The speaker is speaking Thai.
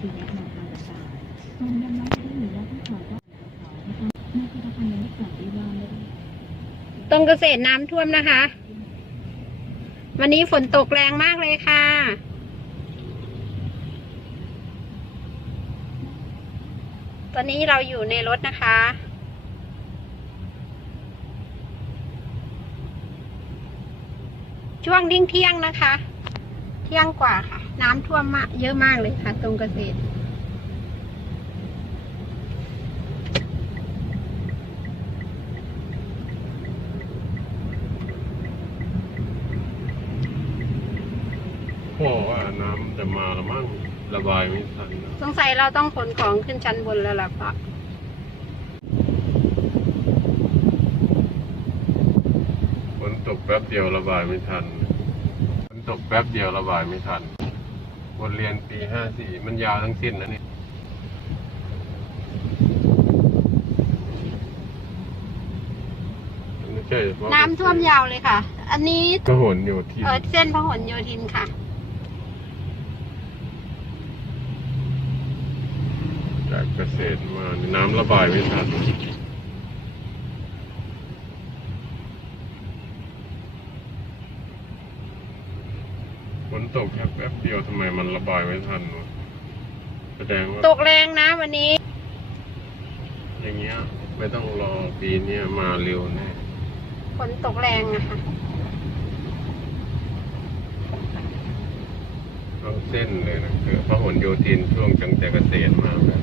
ตรงเลยตรงเกษตรน้ำท่วมนะคะ วันนี้ฝนตกแรงมากเลยค่ะ ตอนนี้เราอยู่ในรถนะคะ ช่วงดิ้งเที่ยงนะคะ เที่ยงกว่าค่ะ น้ำท่วมมากเยอะมากเลยค่ะ ตรงเกษตร พ่อว่าน้ำจะมาแล้วมั้งระบายไม่ทันนะสงสัยเราต้องขนของขึ้นชั้นบนแล้วล่ะพ่อฝนตกแป๊บเดียวระบายไม่ทัน ฝนตกแป๊บเดียวระบายไม่ทันบทเรียนปีห้าสี่มันยาวทั้งสิ้นนะนี่ไม่ใช่เฉพาะน้ำท่วมยาวเลยค่ะ อันนี้ก็หนอยู่ที่เออเส้นพหลโยธินค่ะ จากเกษตรมานี่น้ำระบายไม่ทัน ฝนตกแค่แป๊บเดียวทำไมมันระบายไม่ทันวะแสดงว่าตกแรงนะวันนี้ อย่างเงี้ย ไม่ต้องรอปีเนี้ยมาเร็วแน่ฝนตกแรงนะคะเอาเส้นเลยนะคือพหลโยธินช่วงจังแต่เกษตรมาแบบ